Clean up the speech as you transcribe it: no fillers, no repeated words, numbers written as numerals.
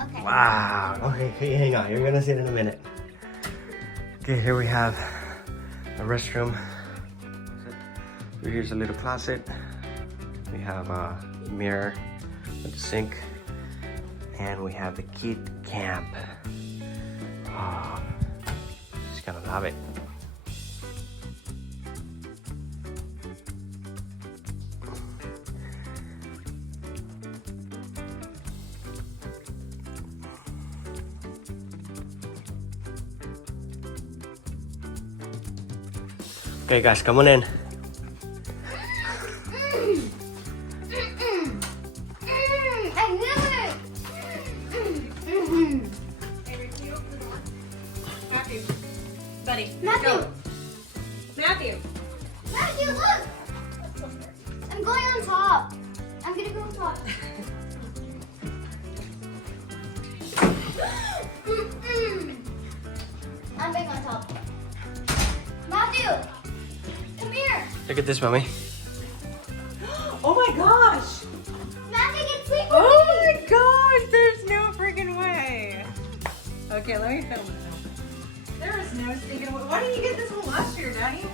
Okay. Wow. Okay, hang on. You're gonna see it in a minute. Okay, here we have a restroom. Here's a little closet. We have a mirror with the sink. And we have the kid camp. Oh, she's gonna love it. Okay guys, come on in. I knew it! Avery, can you open the door? Matthew. Buddy. Matthew! Go. Matthew. Matthew, look! I'm going on top. I'm gonna go on top. I'm going on top. Matthew! Come here! Look at this, mommy. Oh my gosh. Matthew, get sleep with Oh me! my gosh. There's no freaking way. Okay, let me film it now. There is no stinking way. Why didn't you get this one last year, Daddy?